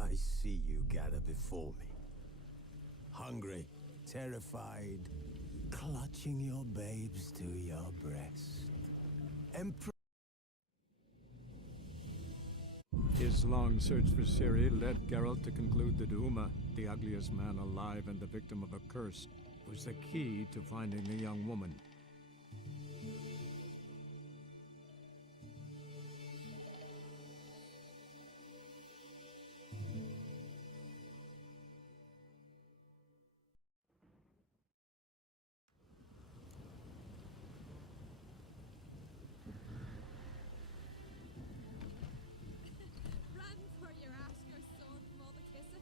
I see you gather before me. Hungry, terrified, clutching your babes to your breast. Emperor. His long search for Ciri led Geralt to conclude that Uma, the ugliest man alive and the victim of a curse, was the key to finding the young woman. Run for your Asher sword from all the kissing.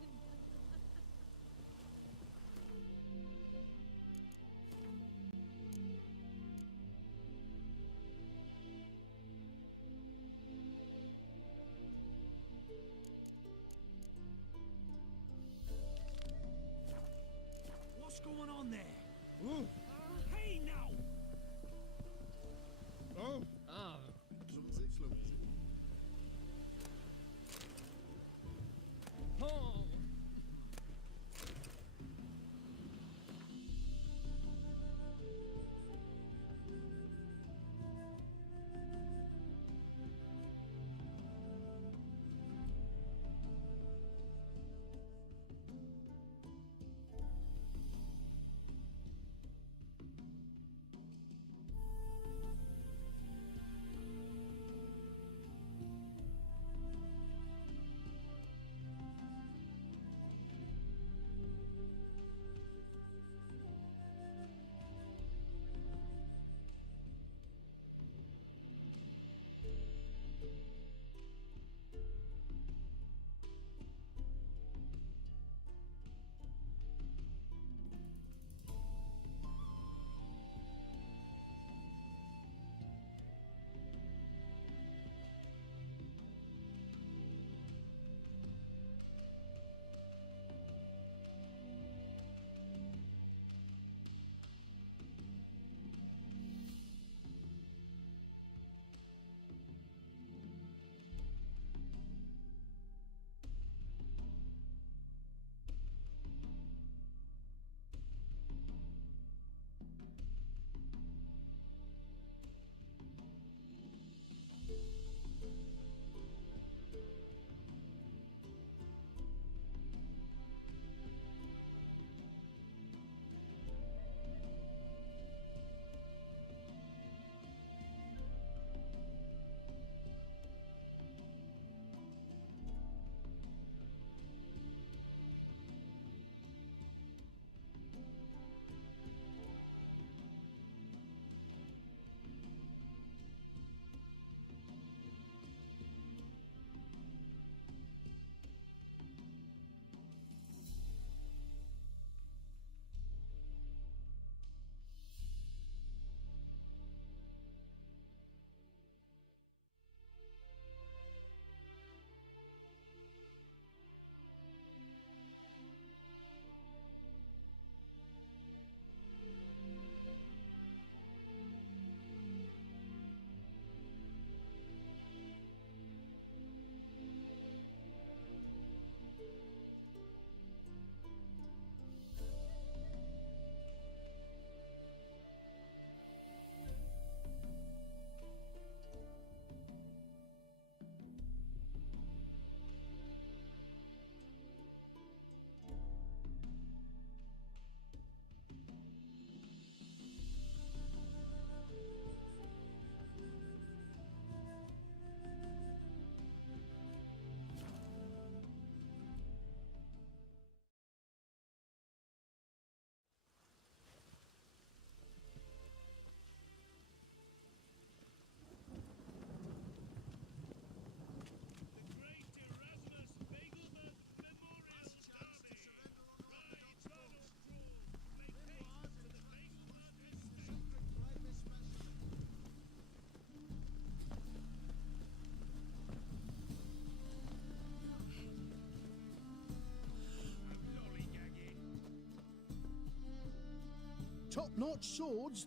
Top-notch swords.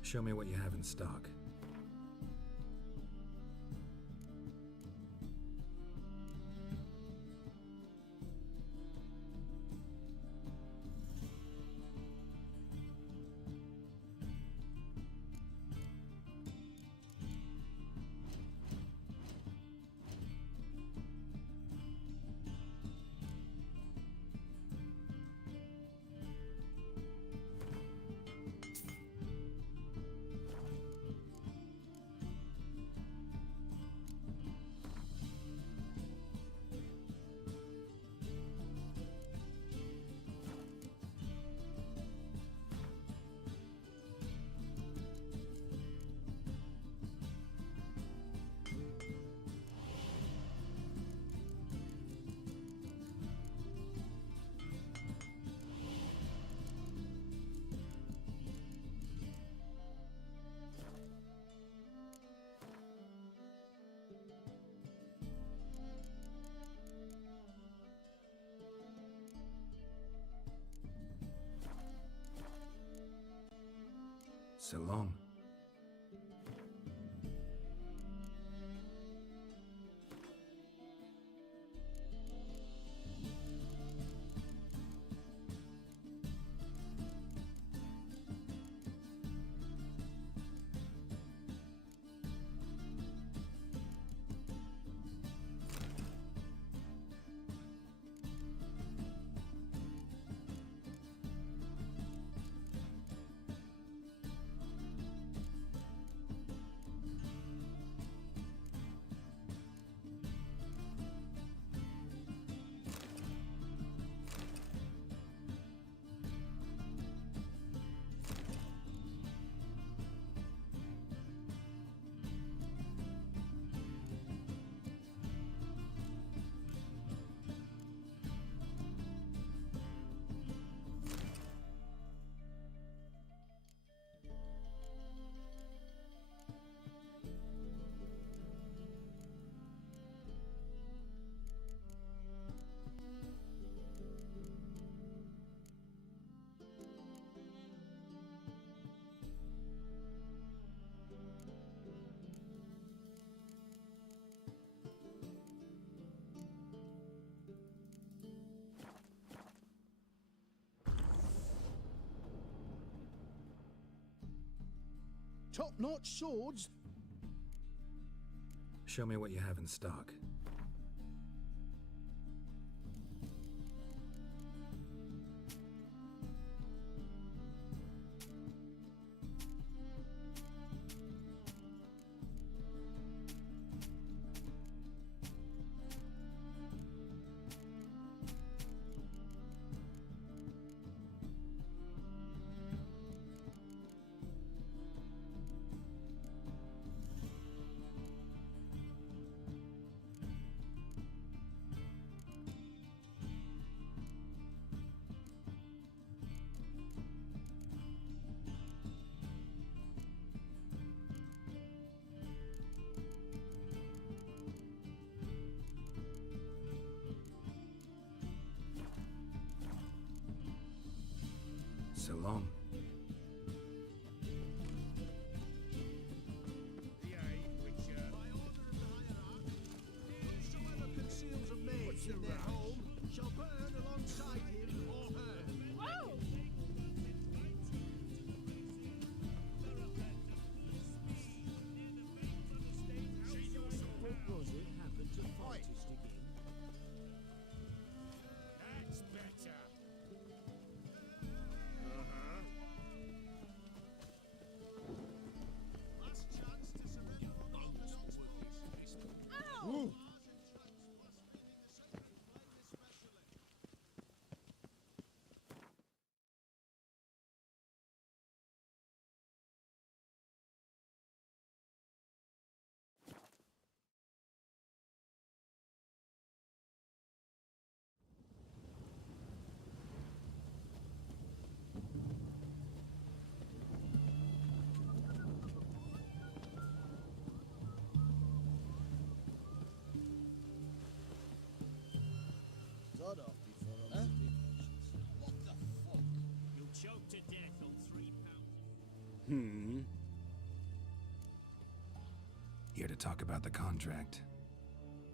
Show me what you have in stock. So long. Top-notch swords. Show me what you have in stock. So long. Whosoever conceals a maid in their home shall burn alongside him or her. Whoa! What was it happened to artist again? That's better. Here to talk about the contract.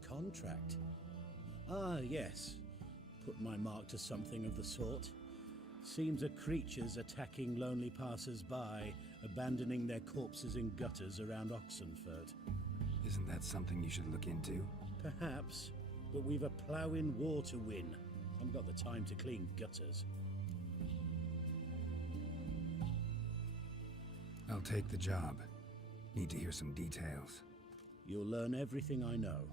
Contract? Ah, yes. Put my mark to something of the sort. Seems a creature's attacking lonely passers-by, abandoning their corpses in gutters around Oxenfurt. Isn't that something you should look into? Perhaps, but we've a ploughing war to win. Haven't got the time to clean gutters. I'll take the job. Need to hear some details. You'll learn everything I know.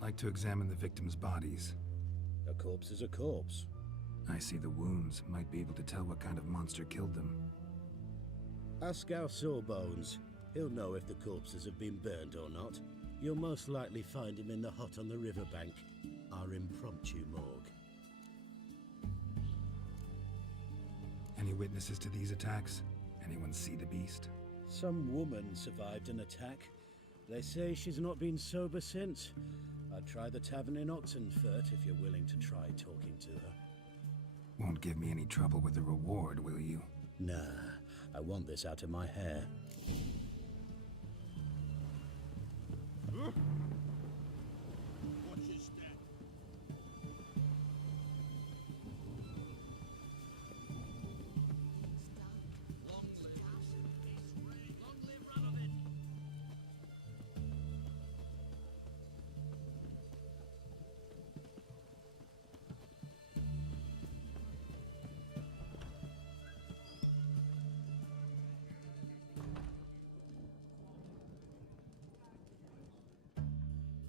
Like to examine the victims' bodies. A corpse is a corpse. I see the wounds. Might be able to tell what kind of monster killed them. Ask our Sawbones. He'll know if the corpses have been burned or not. You'll most likely find him in the hut on the riverbank, our impromptu morgue. Any witnesses to these attacks? Anyone see the beast? Some woman survived an attack. They say she's not been sober since. I'd try the tavern in Oxenfurt if you're willing to try talking to her. Won't give me any trouble with the reward, will you? Nah, I want this out of my hair. Watch your step. Long live Long live Radovid.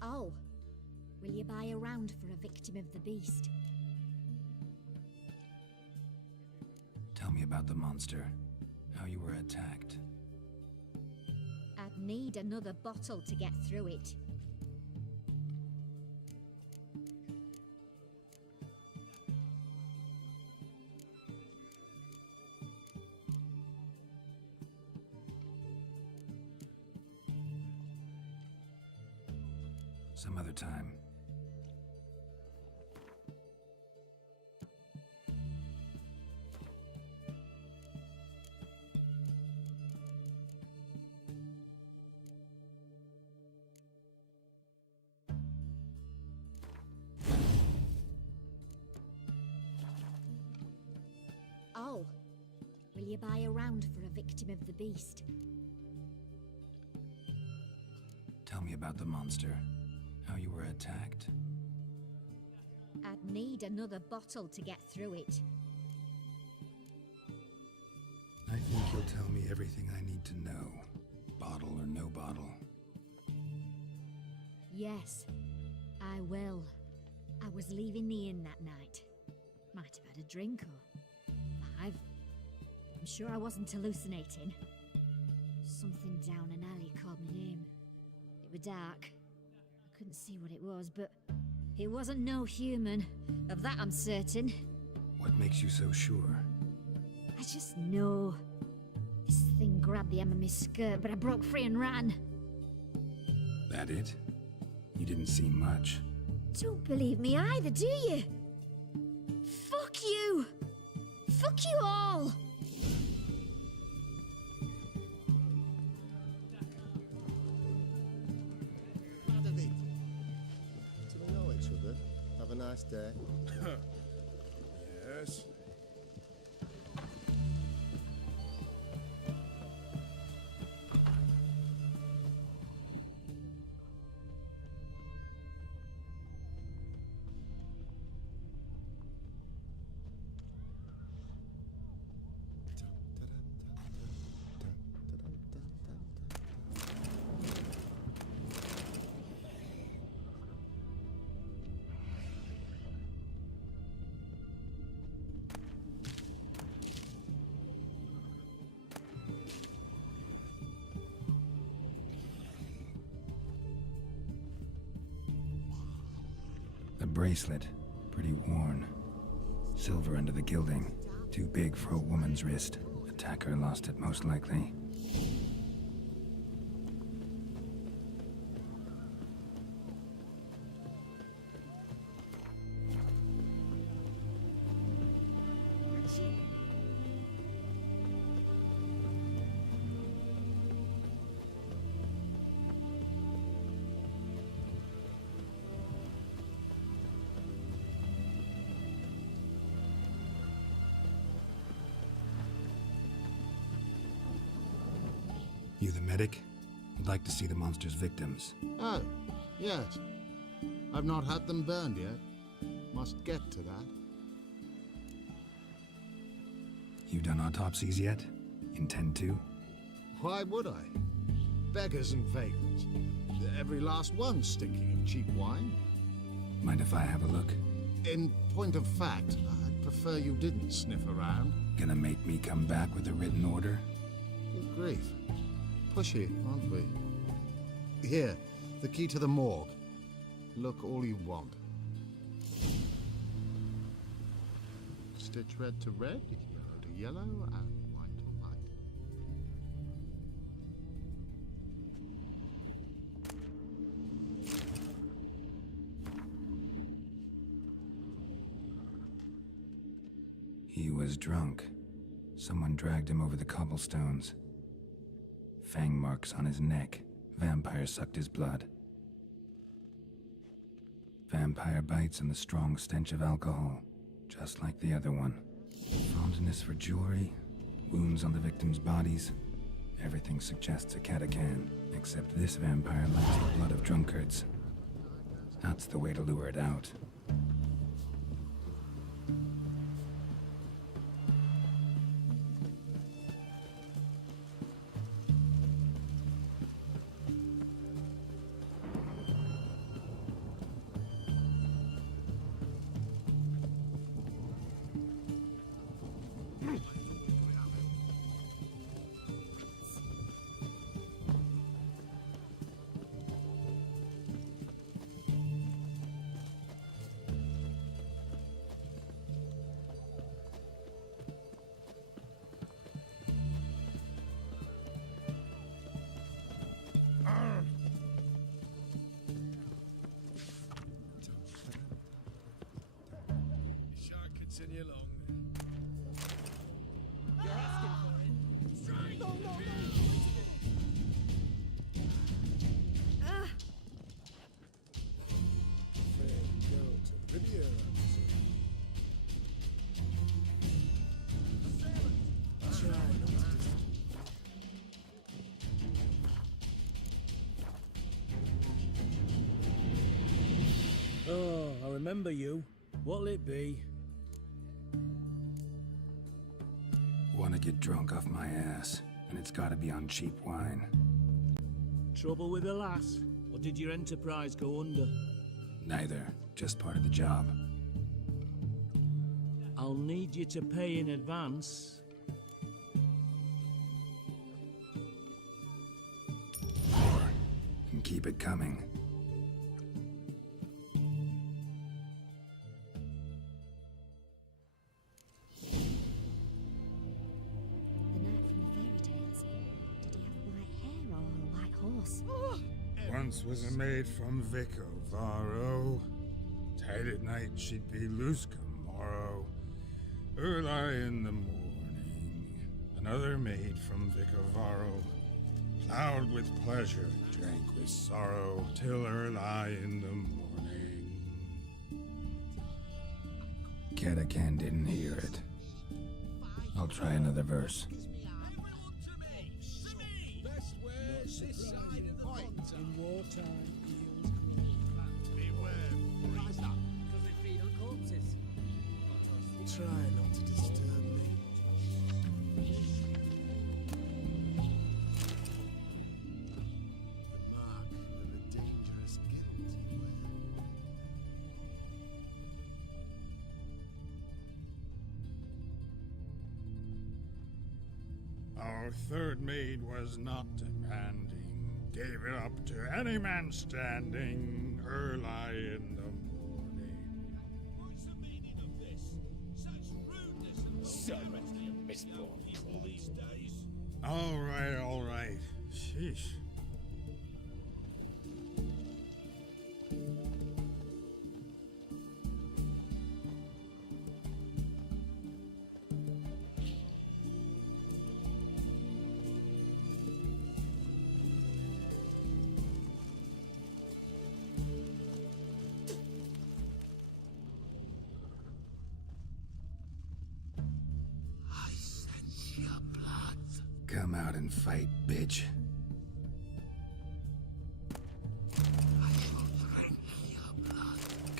Oh, will you buy a round for a victim of the beast? Tell me about the monster. How you were attacked. I'd need another bottle to get through it. Some other time. Oh, will you buy a round for a victim of the beast? Tell me about the monster. How you were attacked. I'd need another bottle to get through it. I think you'll tell me everything I need to know. Bottle or no bottle. Yes, I will. I was leaving the inn that night. Might have had a drink or 5. I'm sure I wasn't hallucinating. Something down an alley called my name. It was dark. I couldn't see what it was, but it wasn't no human. Of that I'm certain. What makes you so sure? I just know. This thing grabbed the hem of my skirt, but I broke free and ran. That it? You didn't see much. Don't believe me either, do you? Fuck you! Fuck you all! Radovid. Do we know each other? Have a nice day. Yes. A bracelet. Pretty worn. Silver under the gilding. Too big for a woman's wrist. Attacker lost it most likely. medic. I'd like to see the monster's victims. Oh, yes. I've not had them burned yet. Must get to that. You've done autopsies yet? Intend to? Why would I? Beggars and vagrants. Every last one stinking of cheap wine. Mind if I have a look? In point of fact, I'd prefer you didn't sniff around. Gonna make me come back with a written order? Good grief. Pushy, aren't we? Here, the key to the morgue. Look all you want. Stitch red to red, yellow to yellow, and white to white. He was drunk. Someone dragged him over the cobblestones. Fang marks on his neck. Vampire sucked his blood. Vampire bites and the strong stench of alcohol, just like the other one. Fondness for jewelry, wounds on the victims' bodies. Everything suggests a Catacan, except this vampire likes the blood of drunkards. That's the way to lure it out. Continue along. Oh, I remember you. What'll it be? Want to get drunk off my ass, and it's gotta be on cheap wine. Trouble with the lass? Or did your enterprise go under? Neither, just part of the job. I'll need you to pay in advance. More, and keep it coming. The knight from the fairy tales. Did he have white hair or a white horse? Once was a maid from Vico Varro. Tight at night she'd be loose come morrow. Early in the morning, another maid from Vico Varro. Plowed with pleasure, drank with sorrow, till early in the morning. Catacan didn't hear it. I'll try another verse. In wartime. Try not to disturb me. The mark of a dangerous guilt you wear. Our third maid was not demanding, gave it up to any man standing, early in the morning. What's the meaning of this? Such rudeness and So many misborn all these days. All right. Sheesh. I sense your blood. Come out and fight, bitch.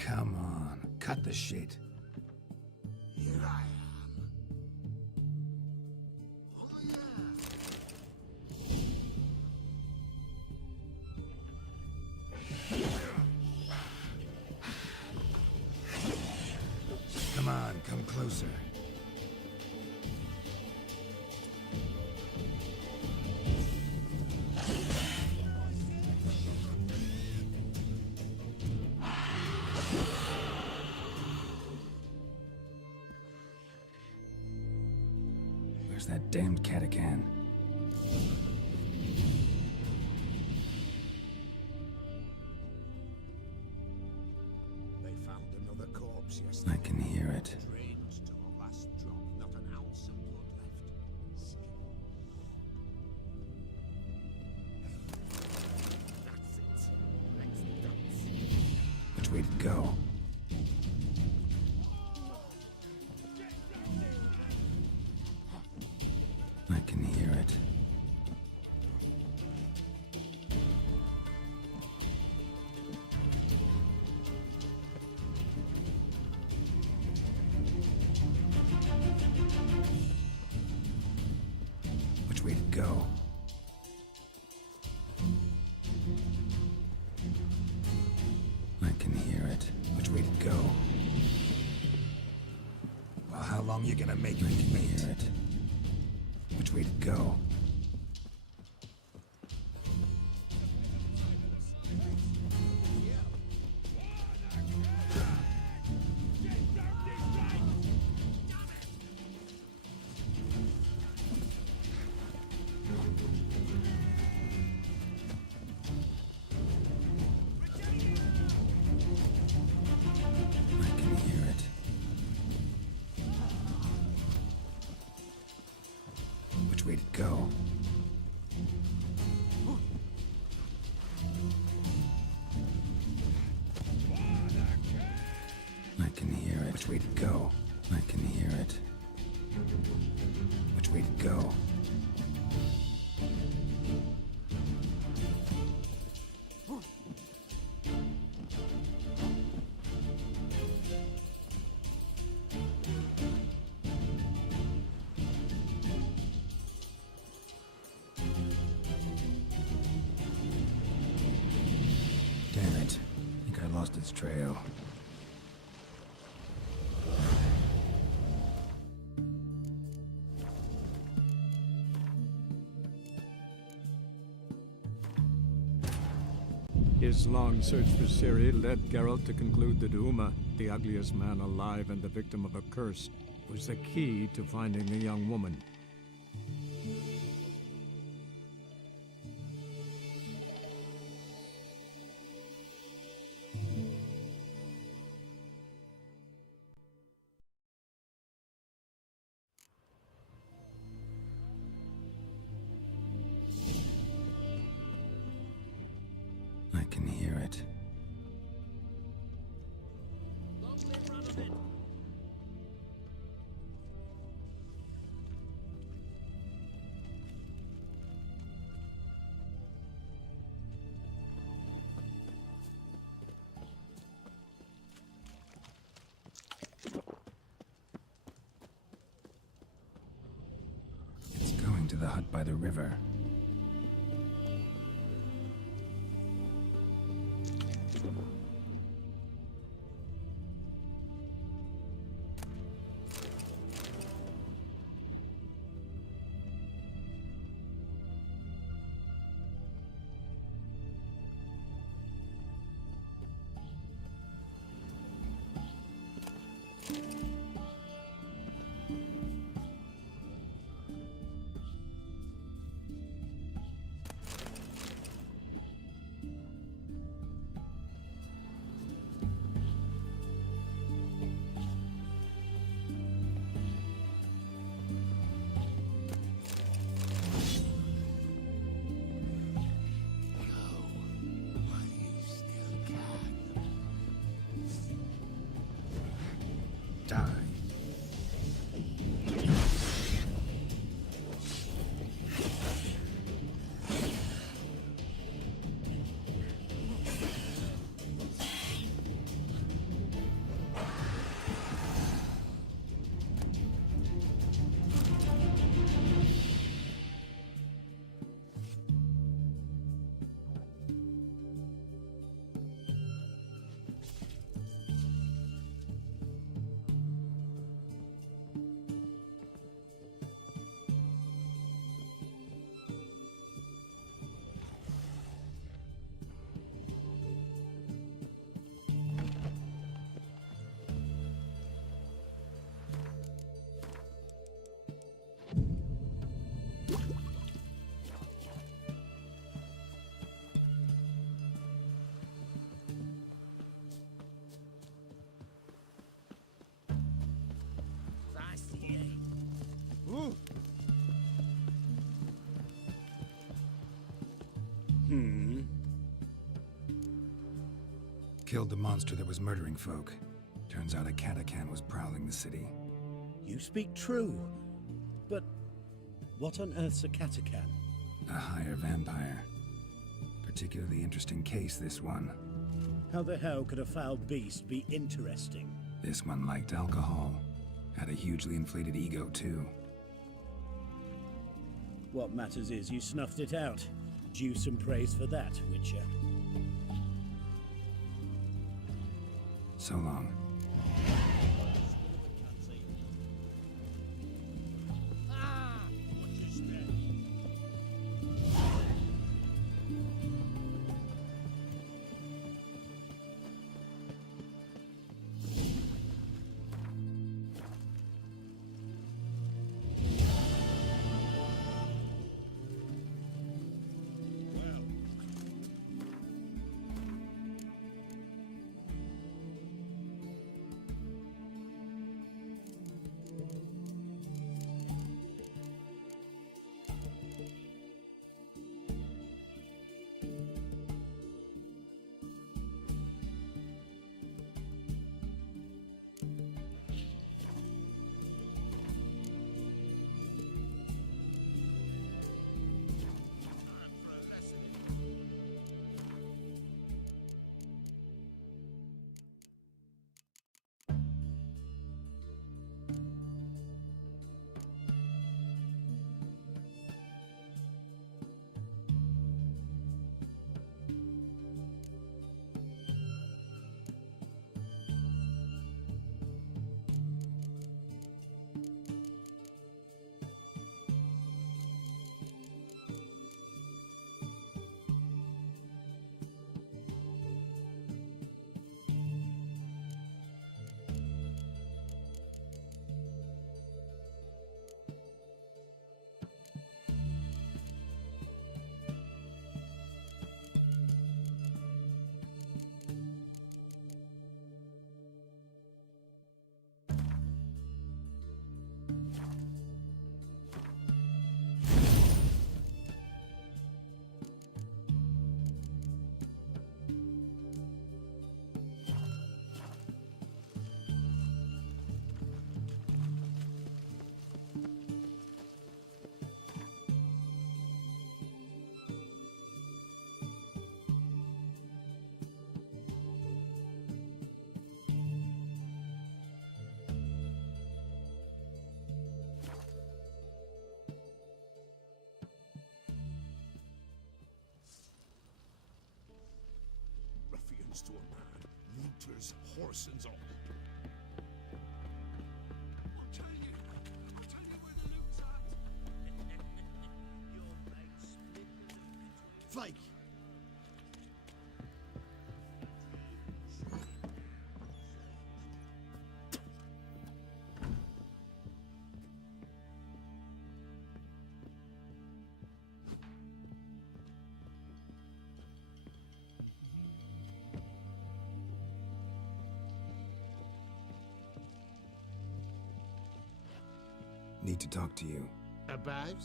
come on. Cut the shit. Here I am. Oh, yeah. Come on, come closer. Where's that damned Catacan? They found another corpse yesterday. I can hear it. Drained to the last drop, not an ounce of blood left. That's it. Next dance. Which way to go? I can hear it. Which way to go? I can hear it. Which way to go? Well, how long you gonna make me wait? Hear it. Which way to go? I can hear it. Which way to go? I can hear it. Which way to go? I can hear it. Which way to go? Damn it. I think I lost its trail. His long search for Ciri led Geralt to conclude that Uma, the ugliest man alive and the victim of a curse, was the key to finding the young woman. I can hear it. It's going to the hut by the river. Killed the monster that was murdering folk. Turns out a Katakan was prowling the city. You speak true. But what on earth's a Katakan? A higher vampire. Particularly interesting case, this one. How the hell could a foul beast be interesting? This one liked alcohol. Had a hugely inflated ego, too. What matters is you snuffed it out. Due some praise for that, Witcher. So long. To a man, looters, horse and all. I'll tell you where the loot's at. Your mate split the loot. Fake! Need to talk to you. About?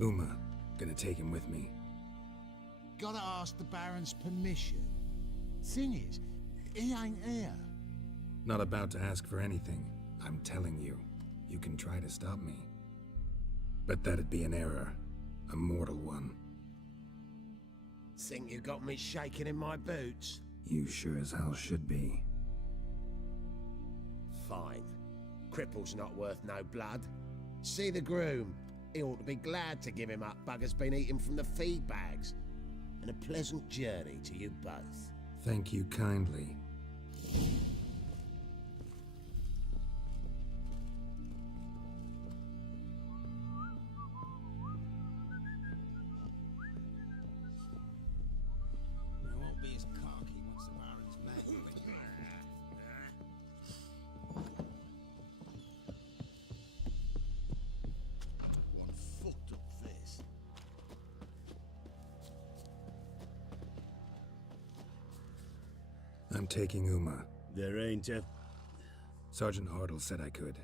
Uma. Gonna take him with me. Gotta ask the Baron's permission. Thing is, he ain't here. Not about to ask for anything. I'm telling you. You can try to stop me. But that'd be an error. A mortal one. Think you got me shaking in my boots? You sure as hell should be. Fine. Cripple's not worth no blood. See the groom. He ought to be glad to give him up. Bugger's been eating from the feed bags. And a pleasant journey to you both. Thank you kindly. I won't be as cocky once the Baron's back. One fucked up this. I'm taking Uma. There ain't a... Sergeant Hartle said I could.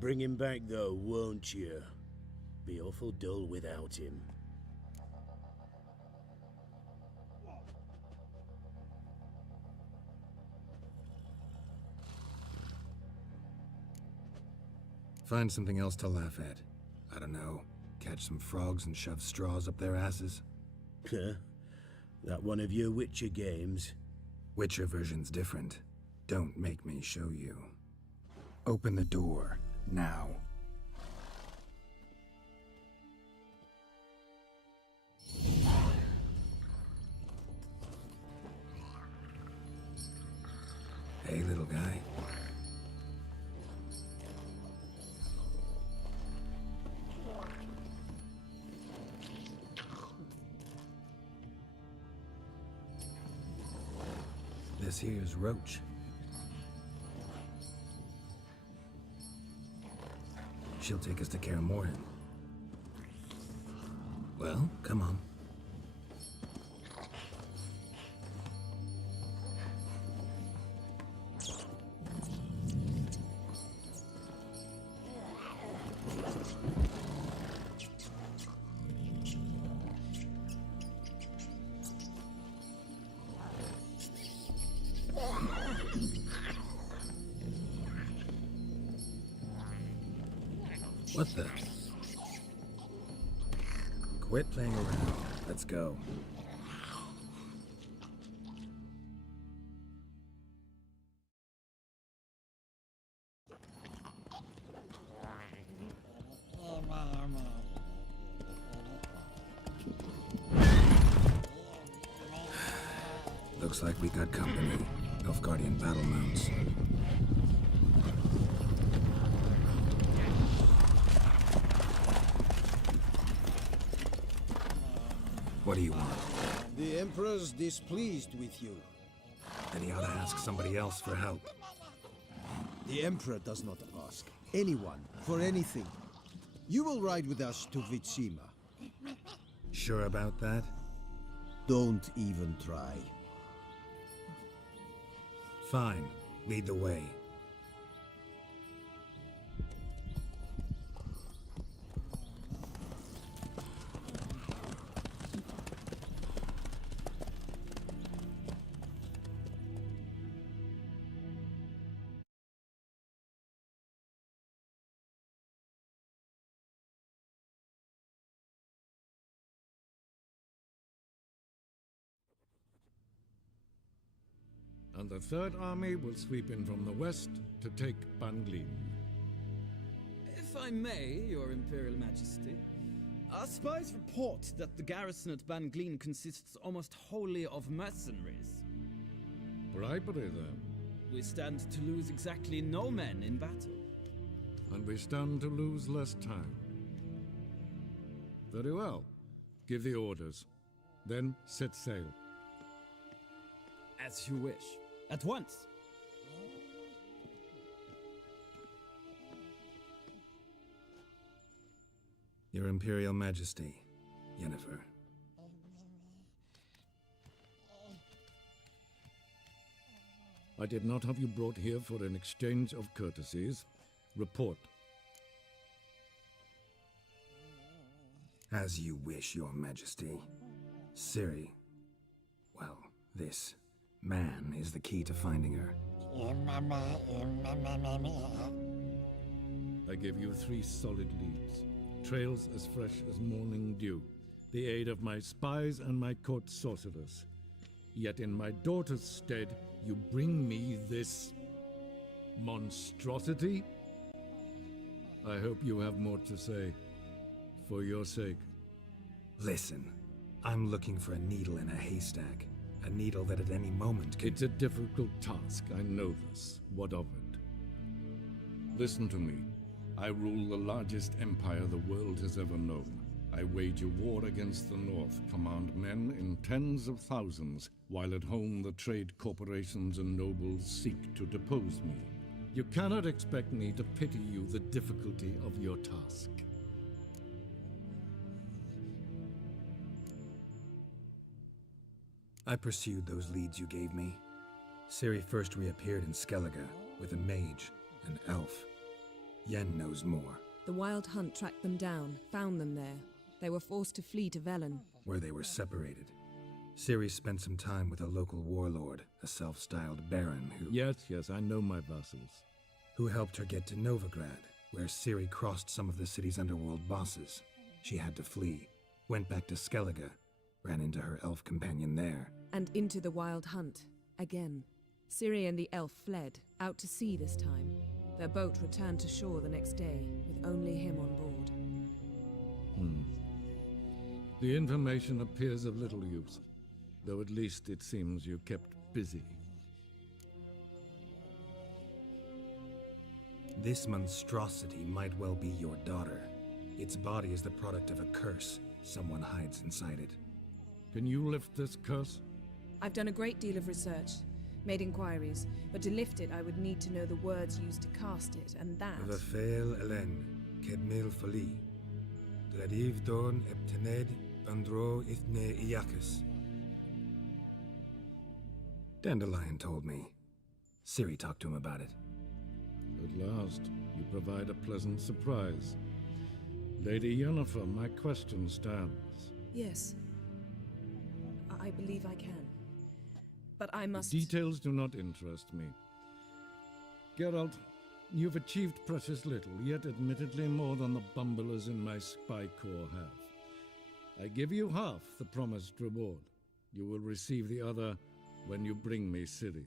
Bring him back, though, won't you? Be awful dull without him. Find something else to laugh at. I don't know, catch some frogs and shove straws up their asses? Huh? That one of your Witcher games? Witcher version's different. Don't make me show you. Open the door, now. Hey, little guy. This here's Roach. She'll take us to Kaer Morhen. Well, come on. What the? Quit playing around. Let's go. Looks like we got company. Nilfgaardian battle mounts. What do you want? The Emperor's displeased with you. Then he ought to ask somebody else for help. The Emperor does not ask anyone for anything. You will ride with us to Vitsima. Sure about that? Don't even try. Fine. Lead the way. And the Third Army will sweep in from the west to take Banglin. If I may, Your Imperial Majesty, our spies report that the garrison at Banglin consists almost wholly of mercenaries. Bribery, then. We stand to lose exactly no men in battle. And we stand to lose less time. Very well. Give the orders. Then set sail. As you wish. At once. Your Imperial Majesty, Yennefer. I did not have you brought here for an exchange of courtesies. Report. As you wish, Your Majesty. Ciri. Well, this man is the key to finding her. I give you 3 solid leads. Trails as fresh as morning dew. The aid of my spies and my court sorcerers. Yet in my daughter's stead, you bring me this monstrosity? I hope you have more to say. For your sake. Listen, I'm looking for a needle in a haystack. A needle that at any moment can— It's a difficult task, I know this. What of it? Listen to me. I rule the largest empire the world has ever known. I wage a war against the North, command men in tens of thousands, while at home the trade corporations and nobles seek to depose me. You cannot expect me to pity you the difficulty of your task. I pursued those leads you gave me. Ciri first reappeared in Skellige with a mage, an elf. Yen knows more. The Wild Hunt tracked them down, found them there. They were forced to flee to Velen, where they were separated. Ciri spent some time with a local warlord, a self-styled baron who— Yes, I know my vassals. Who helped her get to Novigrad, where Ciri crossed some of the city's underworld bosses. She had to flee, went back to Skellige, ran into her elf companion there. And into the Wild Hunt, again. Ciri and the elf fled, out to sea this time. Their boat returned to shore the next day, with only him on board. The information appears of little use, though at least it seems you kept busy. This monstrosity might well be your daughter. Its body is the product of a curse. Someone hides inside it. Can you lift this curse? I've done a great deal of research, made inquiries, but to lift it I would need to know the words used to cast it, and that... Vafael Elen, Kedmil Fali, Gladiv Dorn Eptened, Bandro Ithne Iacus. Dandelion told me. Ciri talked to him about it. At last, you provide a pleasant surprise. Lady Yennefer, my question stands. Yes. I believe I can. But I must... The details do not interest me. Geralt, you've achieved precious little, yet admittedly more than the bumblers in my spy corps have. I give you half the promised reward. You will receive the other when you bring me Ciri.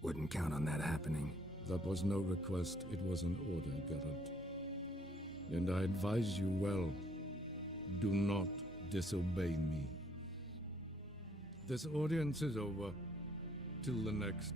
Wouldn't count on that happening. That was no request, it was an order, Geralt. And I advise you well, do not disobey me. This audience is over. Till the next.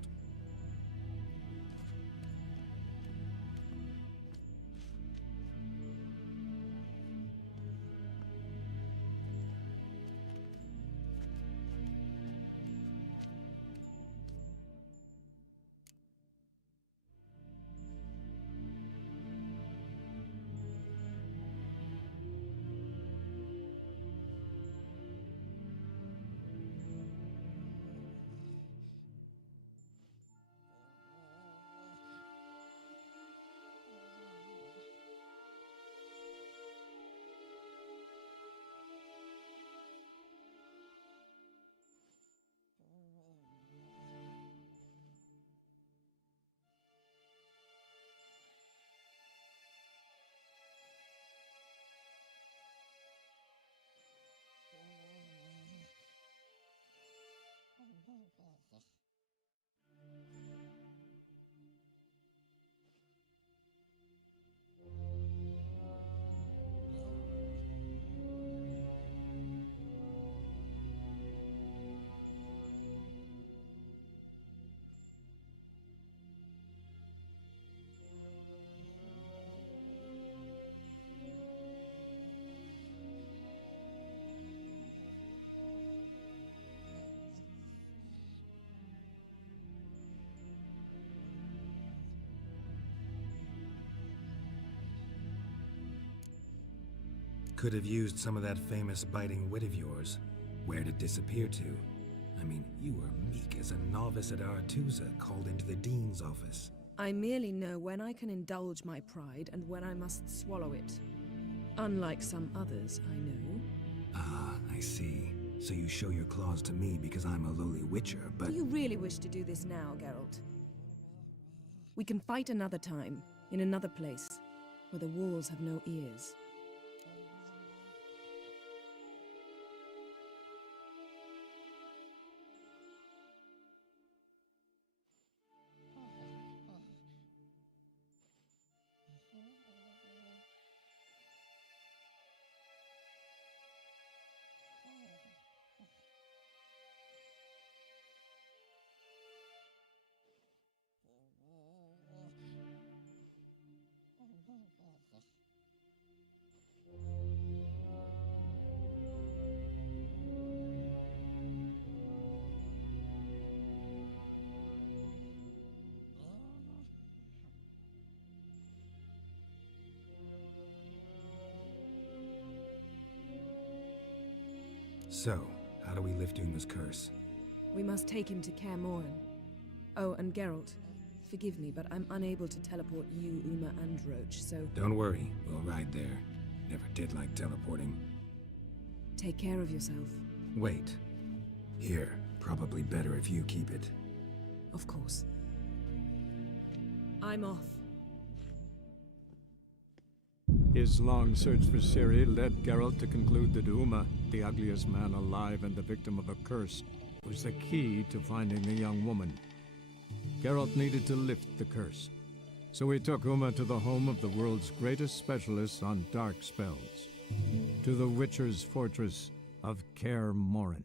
Could have used some of that famous biting wit of yours. Where'd it disappear to? I mean, you were meek as a novice at Aretusa, called into the Dean's office. I merely know when I can indulge my pride and when I must swallow it. Unlike some others, I know. Ah, I see. So you show your claws to me because I'm a lowly witcher, but... Do you really wish to do this now, Geralt? We can fight another time, in another place, where the walls have no ears. So, how do we lift Uma's curse? We must take him to Kaer Morhen. Oh, and Geralt, forgive me, but I'm unable to teleport you, Uma, and Roach, so... Don't worry, we'll ride there. Never did like teleporting. Take care of yourself. Wait. Here, probably better if you keep it. Of course. I'm off. His long search for Ciri led Geralt to conclude that Uma, the ugliest man alive and the victim of a curse, was the key to finding the young woman. Geralt needed to lift the curse, so he took Uma to the home of the world's greatest specialist on dark spells, to the Witcher's fortress of Kaer Morhen.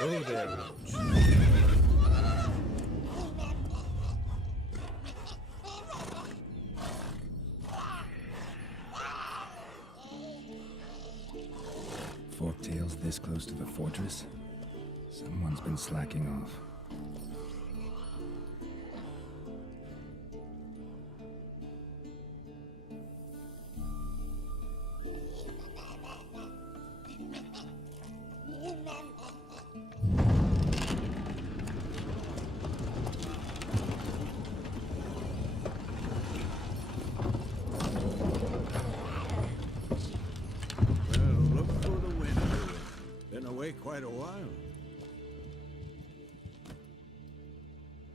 Oh there, Roach. Forktail's this close to the fortress? Someone's been slacking off. Quite a while.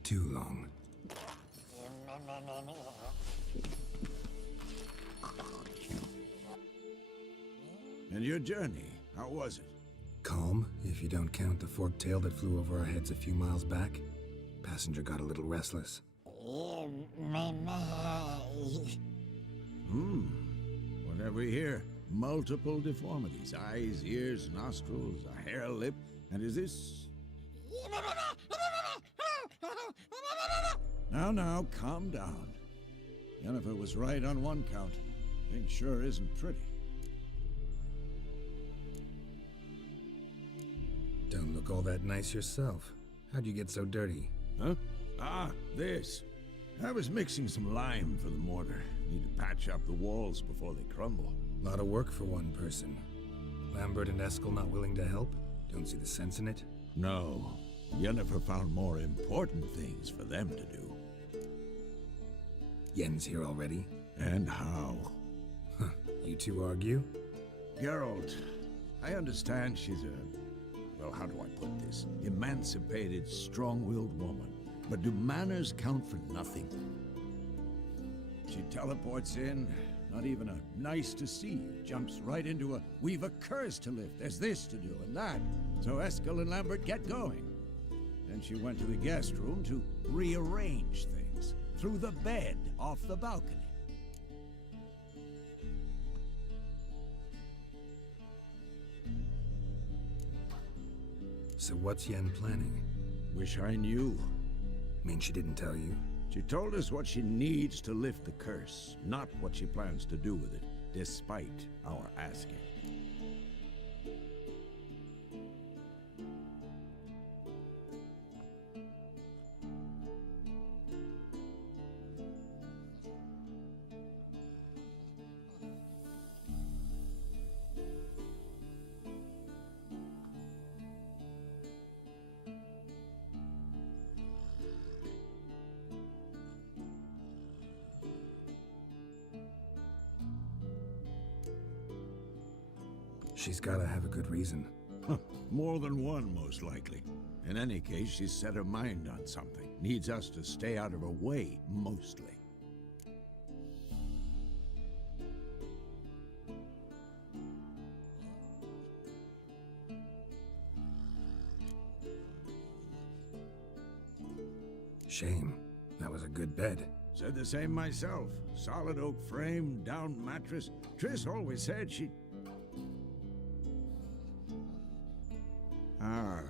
Too long. And your journey, how was it? Calm, if you don't count the forktail that flew over our heads a few miles back. Passenger got a little restless. What have we here? Multiple deformities. Eyes, ears, nostrils, a hair lip. And is this... Now, calm down. Yennefer was right on one count. Thing sure isn't pretty. Don't look all that nice yourself. How'd you get so dirty? Huh? Ah, this. I was mixing some lime for the mortar. Need to patch up the walls before they crumble. A lot of work for one person. Lambert and Eskel not willing to help? Don't see the sense in it? No. Yennefer found more important things for them to do. Yen's here already? And how? Huh. You two argue? Geralt, I understand she's a... well, how do I put this? Emancipated, strong-willed woman. But do manners count for nothing? She teleports in, not even a nice to see you, jumps right into a we've a curse to lift, there's this to do and that. So Eskel and Lambert get going. Then she went to the guest room to rearrange things, threw the bed off the balcony. So what's Yen planning? Wish I knew. Mean she didn't tell you? She told us what she needs to lift the curse, not what she plans to do with it, despite our asking. She's gotta have a good reason. More than one, most likely. In any case, she's set her mind on something. Needs us to stay out of her way, mostly. Shame. That was a good bed. Said the same myself. Solid oak frame, down mattress. Triss always said she... Ah,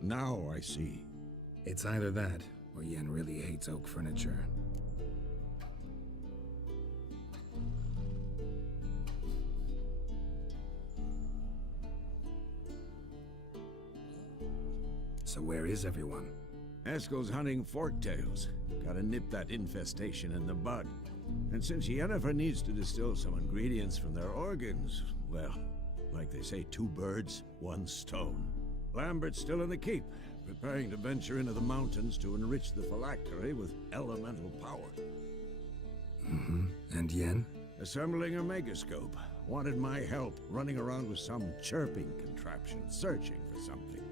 now I see. It's either that, or Yen really hates oak furniture. So where is everyone? Eskel's hunting forktails. Gotta nip that infestation in the bud. And since Yennefer needs to distill some ingredients from their organs, well, like they say, 2 birds, 1 stone. Lambert's still in the keep, preparing to venture into the mountains to enrich the phylactery with elemental power. Mm-hmm. And Yen? Assembling a megascope. Wanted my help running around with some chirping contraption, searching for something.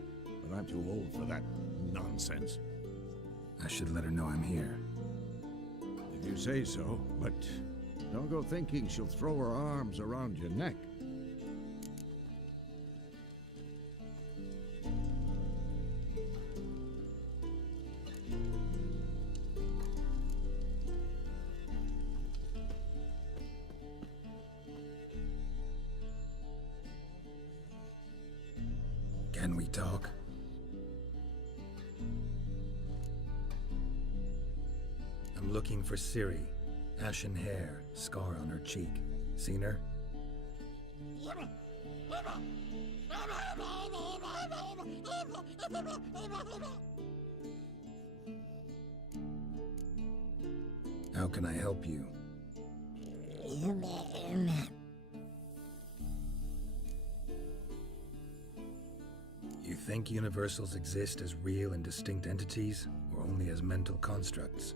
But I'm too old for that nonsense. I should let her know I'm here. If you say so, but don't go thinking she'll throw her arms around your neck. Can we talk? I'm looking for Ciri. Ashen hair, scar on her cheek. Seen her? How can I help you? You think universals exist as real and distinct entities, or only as mental constructs?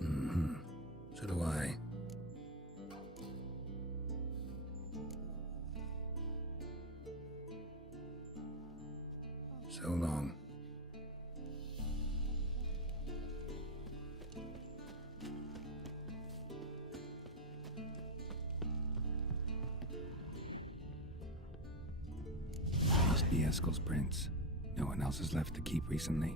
Mm-hmm. So do I. So long. Must be Eskel's prints. No one else has left the keep recently.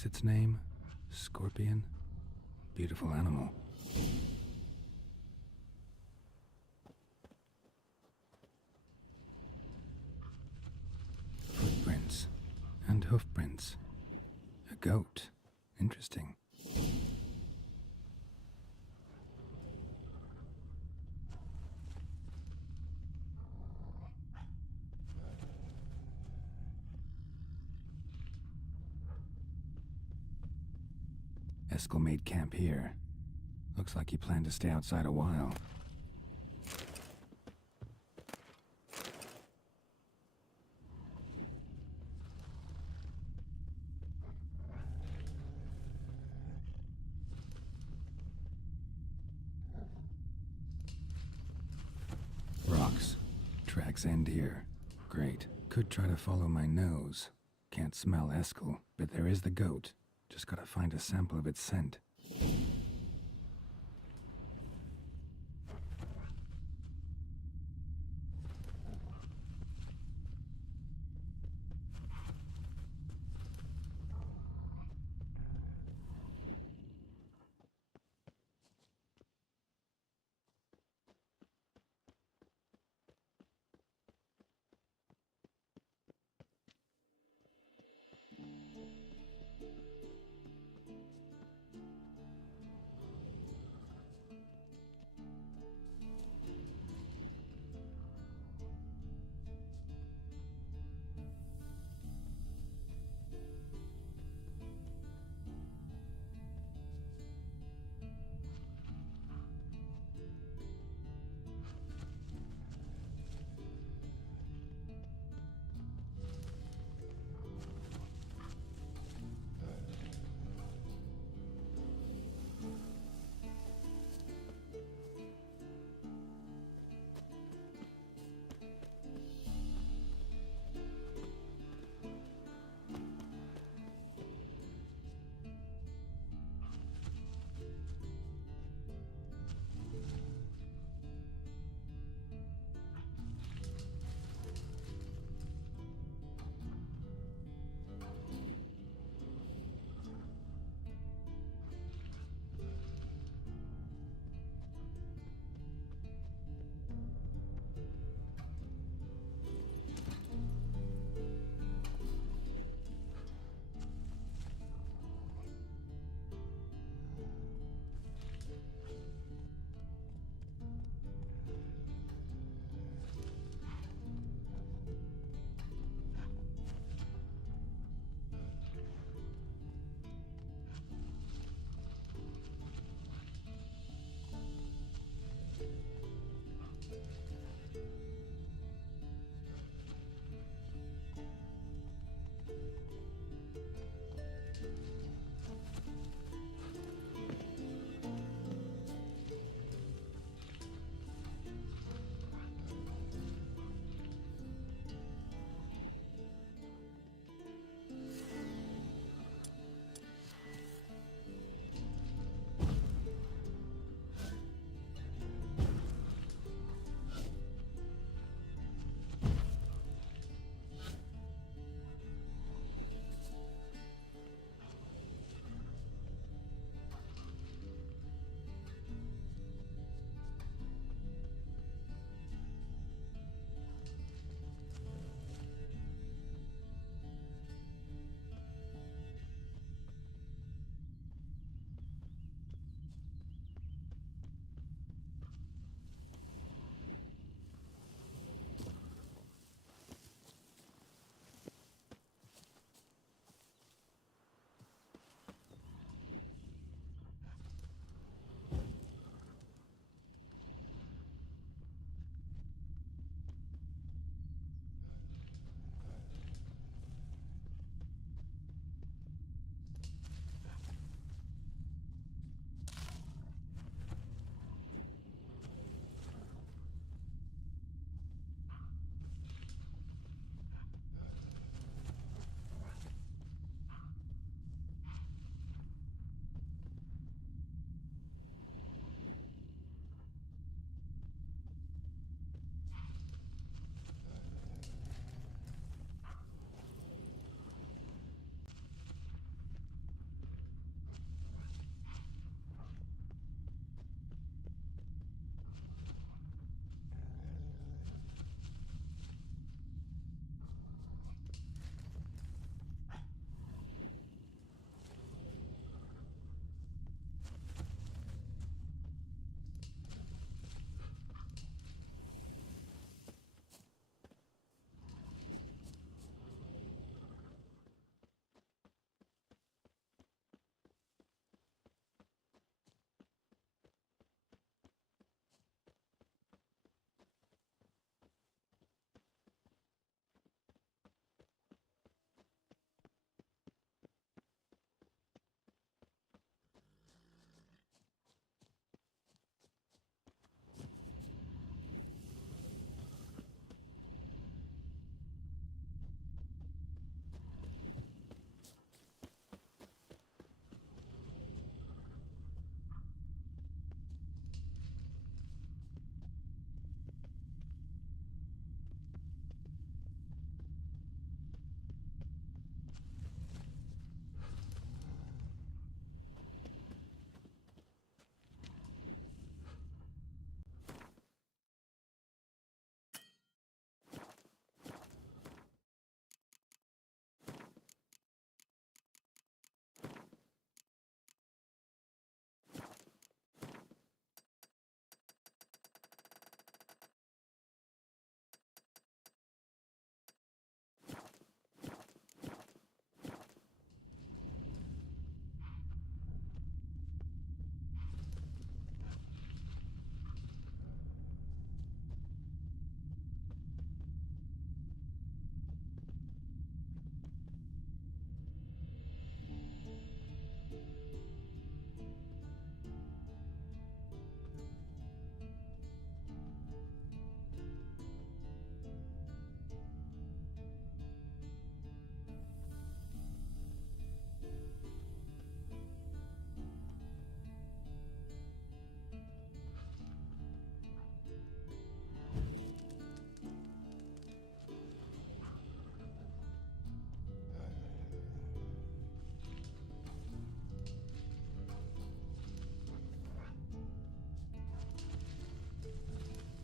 What's its name? Scorpion? Beautiful animal. Footprints. And hoofprints. A goat. Interesting. Eskel made camp here. Looks like he planned to stay outside a while. Rocks. Tracks end here. Great. Could try to follow my nose. Can't smell Eskel, but there is the goat. Just gotta find a sample of its scent.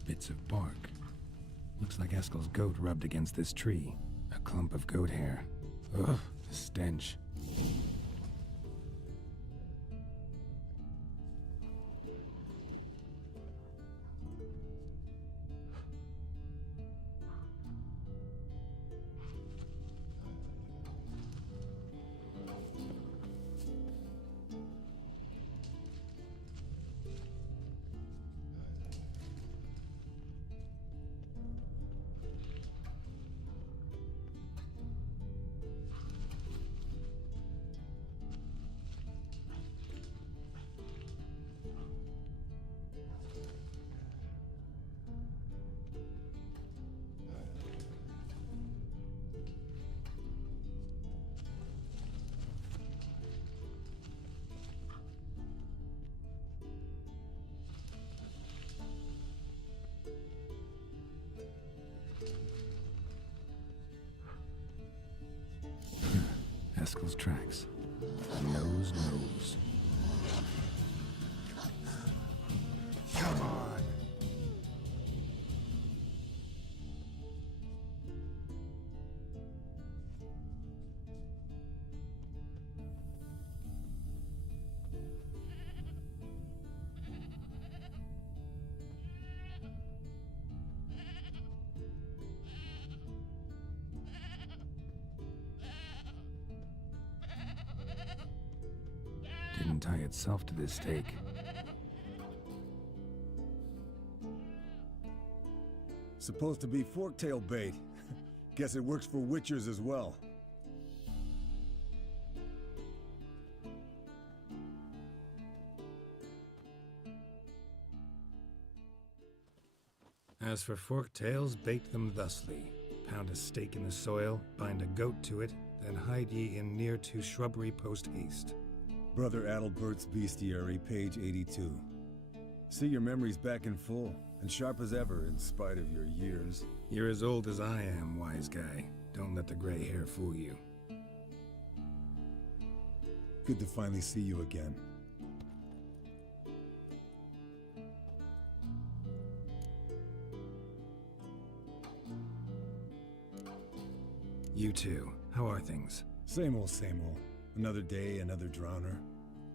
Bits of bark. Looks like Eskel's goat rubbed against this tree. A clump of goat hair. Ugh, the stench. Eskel's tracks. Nose. Come on! Didn't tie itself to this stake. Supposed to be forktail bait. Guess it works for witchers as well. As for forktails, bait them thusly. Pound a stake in the soil, bind a goat to it, then hide ye in near to shrubbery post haste. Brother Adalbert's Bestiary, page 82. See your memories back in full, and sharp as ever in spite of your years. You're as old as I am, wise guy. Don't let the gray hair fool you. Good to finally see you again. You too. How are things? Same old, same old. Another day, another drowner.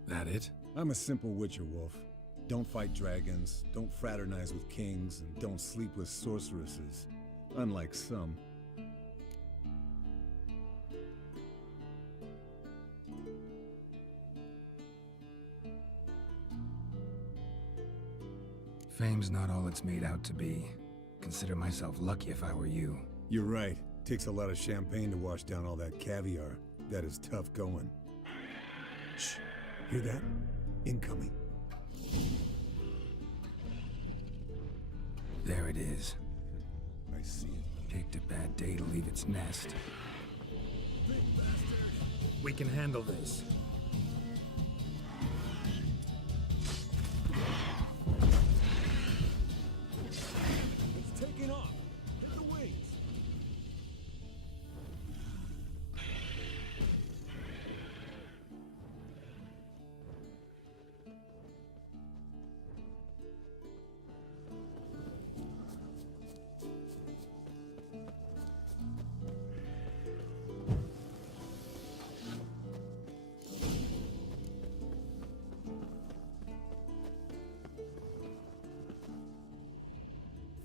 That it? I'm a simple witcher wolf. Don't fight dragons, don't fraternize with kings, and don't sleep with sorceresses. Unlike some. Fame's not all it's made out to be. Consider myself lucky if I were you. You're right. Takes a lot of champagne to wash down all that caviar. That is tough going. Shh. Hear that? Incoming. There it is. I see it. Picked a bad day to leave its nest. We can handle this. It's taking off. Hit the wings.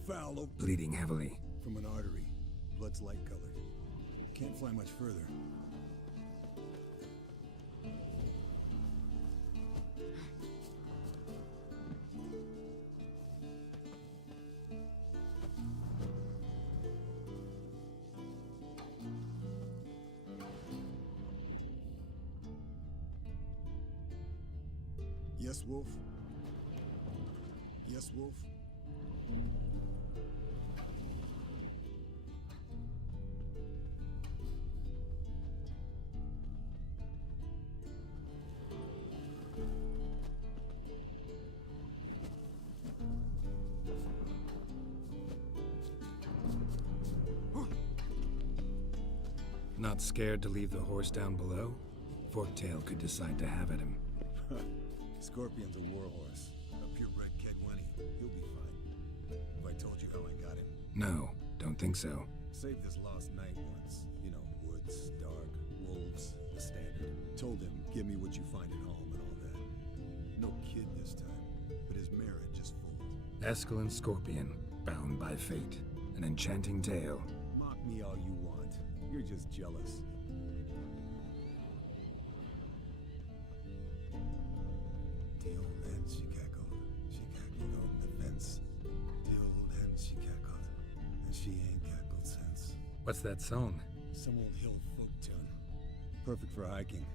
Foul. Bleeding heavily. From an artery. Blood's light colored. Can't fly much further. Yes, Wolf? Yes, Wolf? Not scared to leave the horse down below? Forktail could decide to have at him. Scorpion's a warhorse. A purebred Kedwenny. He'll be fine. If I No, don't think so. Saved this lost knight once. You know, woods, dark, wolves, the standard. Told him, give me what you find at home and all that. No kid this time, but his mare had just foaled. Escalon Scorpion, bound by fate. An enchanting tale. Mock me all you want. You're just jealous. The old hen she cackled. She cackled on the fence. The old hen she cackled. And she ain't cackled since. What's that song? Some old hill folk tune. Perfect for hiking.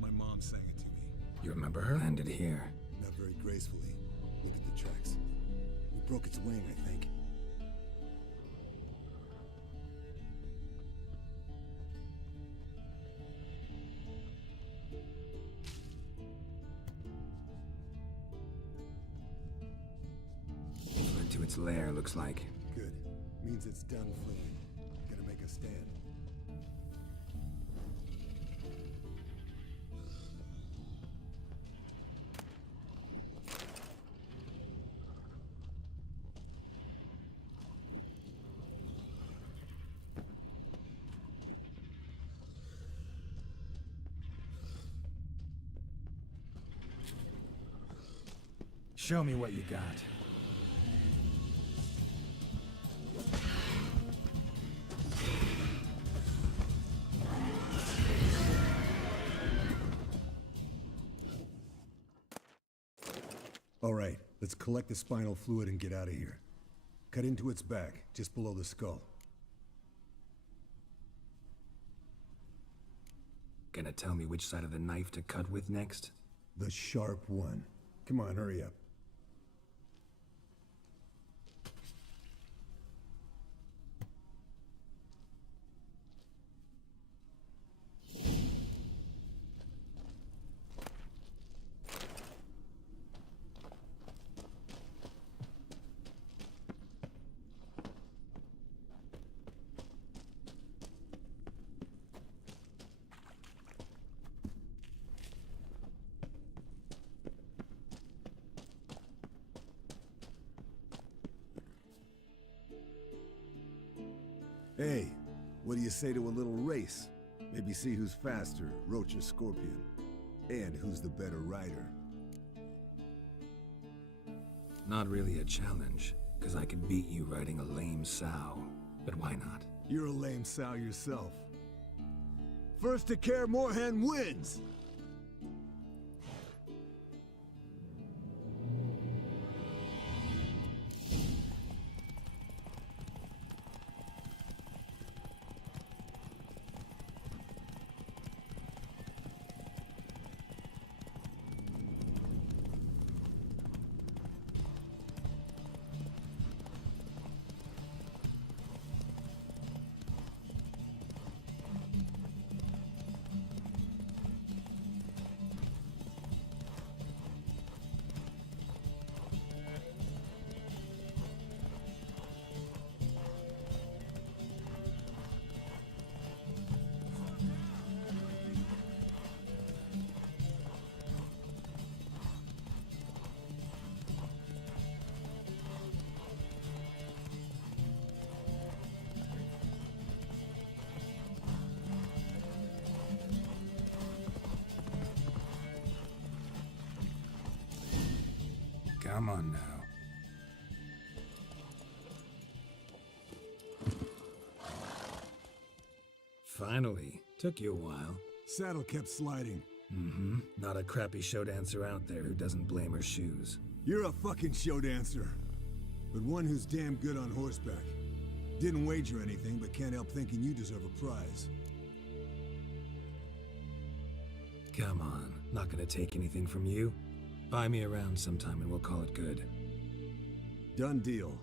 My mom sang it to me. You remember her? Landed here. Not very gracefully. Look at the tracks. We broke its wing, I think. Fled to its lair, looks like. Good. Means it's done fleeing. Gonna make a stand. Show me what you got. All right, let's collect the spinal fluid and get out of here. Cut into its back, just below the skull. Gonna tell me which side of the knife to cut with next? The sharp one. Come on, hurry up. Hey, what do you say to a little race? Maybe see who's faster, Roach or Scorpion. And who's the better rider. Not really a challenge, because I could beat you riding a lame sow. But why not? You're a lame sow yourself. First to Kaer Morhen wins! Come on now. Finally. Took you a while. Saddle kept sliding. Mm-hmm. Not a crappy show dancer out there who doesn't blame her shoes. You're a fucking show dancer. But one who's damn good on horseback. Didn't wager anything, but can't help thinking you deserve a prize. Come on. Not gonna take anything from you. Buy me around sometime and we'll call it good. Done deal.